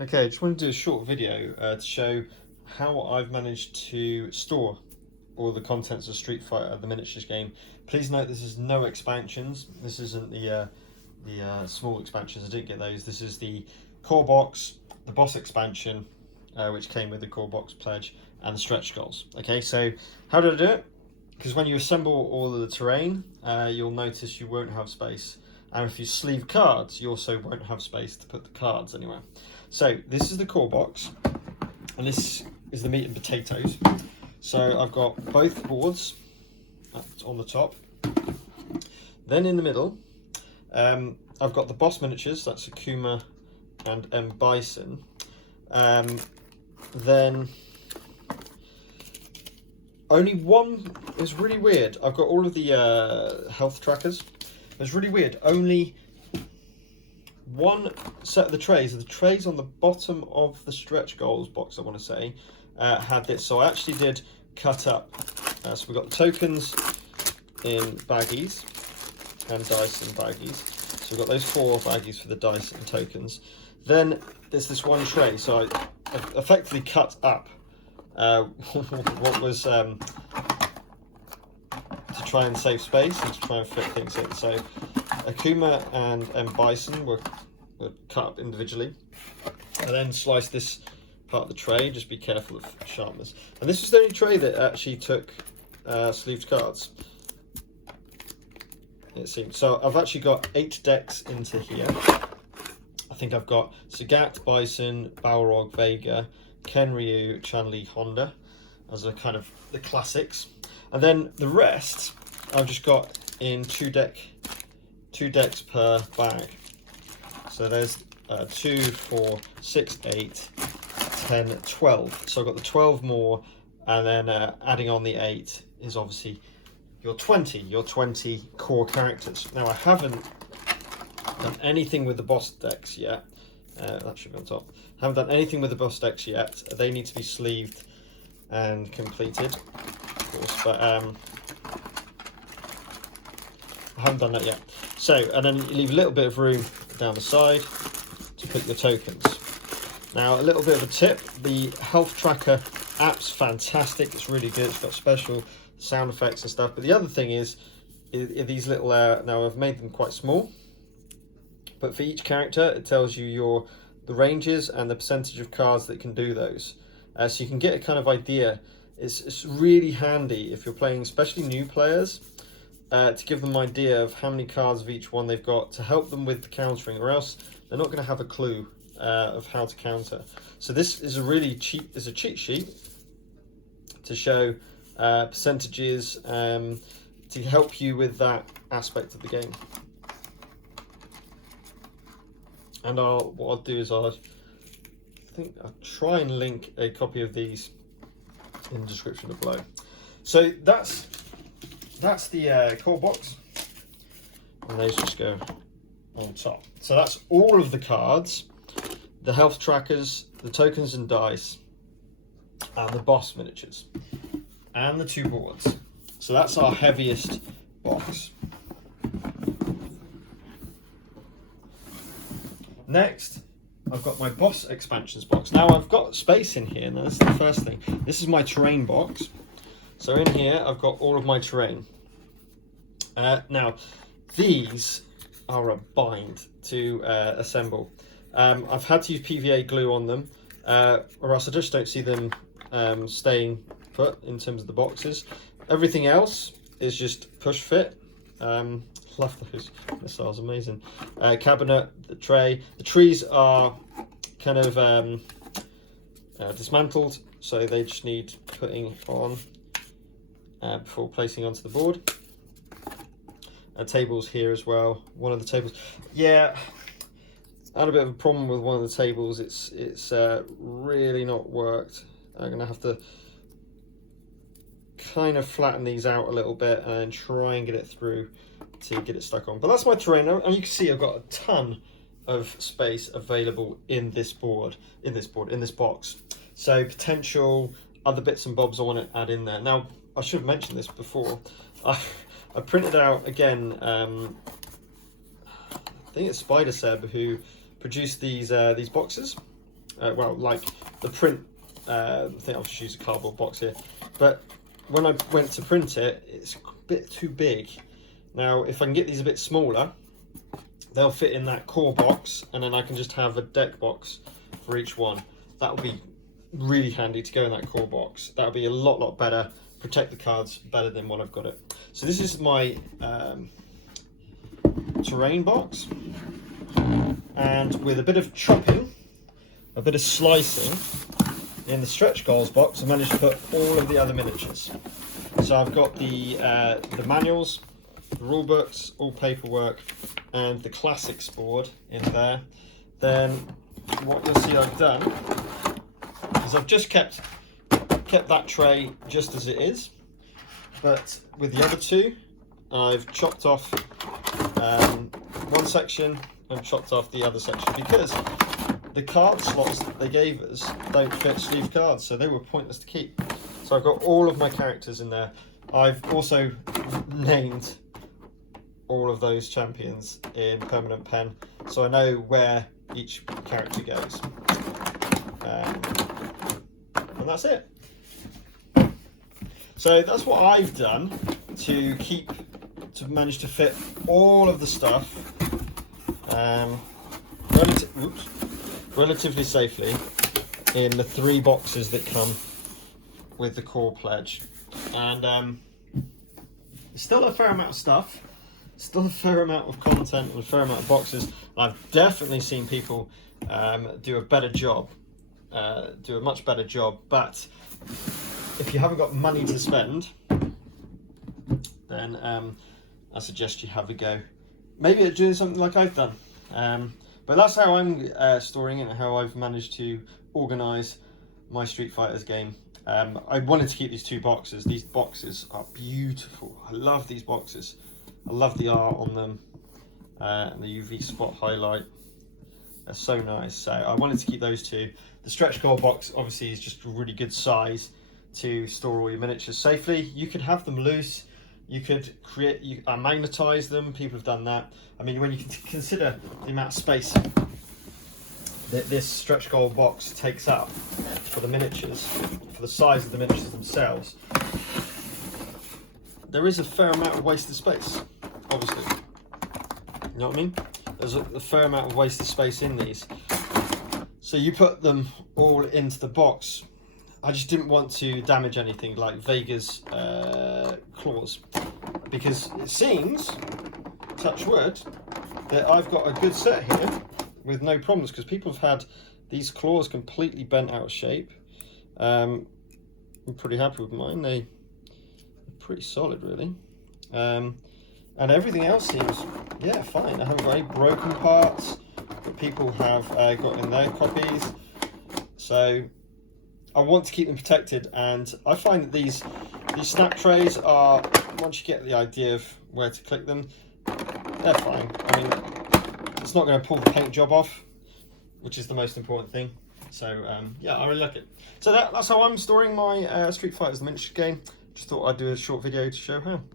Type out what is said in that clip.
Okay, just wanted to do a short video to show how I've managed to store all the contents of Street Fighter, the miniatures game. Please note this is no expansions. This isn't the small expansions. I didn't get those. This is the core box, the boss expansion, which came with the core box pledge, and the stretch goals. Okay, so how did I do it? Because when you assemble all of the terrain, you'll notice you won't have space. And if you sleeve cards, you also won't have space to put the cards anywhere. So this is the core box, and this is the meat and potatoes. So I've got both boards on the top. Then in the middle, I've got the boss miniatures, that's Akuma and M. Bison. Then only one is really weird. I've got all of the health trackers. It's really weird. Only one set of the trays on the bottom of the stretch goals box, I want to say, had this. So I actually did cut up. So we've got the tokens in baggies and dice in baggies. So we've got those 4 baggies for the dice and tokens. Then there's this one tray. So I effectively cut up what was to try and save space and to try and fit things in. So Akuma and M. Bison were cut up individually, and then slice this part of the tray. Just be careful of sharpness. And this was the only tray that actually took sleeved cards, it seems. So I've actually got 8 decks into here. I think I've got Sagat, Bison, Balrog, Vega, Ken Ryu, Chun-Li, Honda as a kind of the classics. And then the rest I've just got in 2 decks per bag. So there's 2, 4, 6, 8, 10, 12. So I've got the 12 more, and then adding on the 8 is obviously your 20 core characters. Now I haven't done anything with the boss decks yet. That should be on top. Haven't done anything with the boss decks yet. They need to be sleeved and completed, of course, but I haven't done that yet. So, and then you leave a little bit of room down the side to put your tokens. Now, a little bit of a tip: the health tracker app's fantastic. It's really good. It's got special sound effects and stuff. But the other thing is these little. Now I've made them quite small, but for each character, it tells you the ranges and the percentage of cards that can do those. So you can get a kind of idea. It's really handy if you're playing, especially new players, to give them an idea of how many cards of each one they've got to help them with the countering, or else they're not going to have a clue of how to counter. So this is a really cheat sheet to show percentages to help you with that aspect of the game. And what I'll do is I'll try and link a copy of these in the description below. So that's the core box, and those just go on top. So that's all of the cards, the health trackers, the tokens and dice, and the boss miniatures, and the 2 boards. So that's our heaviest box. Next, I've got my boss expansions box. Now I've got space in here, and that's the first thing. This is my terrain box. So in here, I've got all of my terrain. Now, these are a bind to assemble. I've had to use PVA glue on them, or else I just don't see them staying put in terms of the boxes. Everything else is just push fit. Love those missiles, amazing. Cabinet, the tray. The trees are kind of dismantled, so they just need putting on before placing onto the board. Tables here as well. One of the tables, yeah, I had a bit of a problem with one of the tables. It's really not worked. I'm gonna have to kind of flatten these out a little bit and try and get it through to get it stuck on. But that's my terrain, and you can see I've got a ton of space available in this box. So potential other bits and bobs I want to add in there. Now I should have mentioned this before. I printed out again. I think it's Spider Seb who produced these boxes. well, like the print, I think I'll just use a cardboard box here, but when I went to print it, it's a bit too big. Now, if I can get these a bit smaller, they'll fit in that core box, and then I can just have a deck box for each one. That will be really handy to go in that core box. That'll be a lot better, protect the cards better than what I've got it. So this is my terrain box, and with a bit of chopping, a bit of slicing, in the stretch goals box I managed to put all of the other miniatures. So I've got the manuals, the rule books, all paperwork, and the classics board in there. Then what you'll see I've done is I've just kept that tray just as it is, but with the other two I've chopped off one section and chopped off the other section, because the card slots that they gave us don't fit sleeve cards, so they were pointless to keep. So I've got all of my characters in there. I've also named all of those champions in permanent pen, so I know where each character goes. And that's it. So that's what I've done to manage to fit all of the stuff relatively safely in the 3 boxes that come with the core pledge. And still a fair amount of stuff, still a fair amount of content and a fair amount of boxes. I've definitely seen people do a better job, do a much better job, but if you haven't got money to spend, then I suggest you have a go. Maybe at doing something like I've done. But that's how I'm storing it and how I've managed to organise my Street Fighters game. I wanted to keep these 2 boxes. These boxes are beautiful. I love these boxes. I love the art on them and the UV spot highlight. They're so nice. So I wanted to keep those 2. The stretch goal box obviously is just a really good size to store all your miniatures safely. You could have them loose. You could magnetize them. People have done that. I mean, when you consider the amount of space that this stretch goal box takes up for the miniatures, for the size of the miniatures themselves, there is a fair amount of wasted space, obviously. You know what I mean? There's a fair amount of wasted space in these. So you put them all into the box. I just didn't want to damage anything like Vega's claws, because it seems, touch wood, that I've got a good set here with no problems, because people have had these claws completely bent out of shape. I'm pretty happy with mine. They're pretty solid, really. And everything else seems, yeah, fine. I haven't got any broken parts that people have got in their copies. So I want to keep them protected, and I find that these snap trays are, once you get the idea of where to click them, they're fine. I mean, it's not going to pull the paint job off, which is the most important thing. So yeah, I really like it. So that's how I'm storing my Street Fighters the miniature game. Just thought I'd do a short video to show how.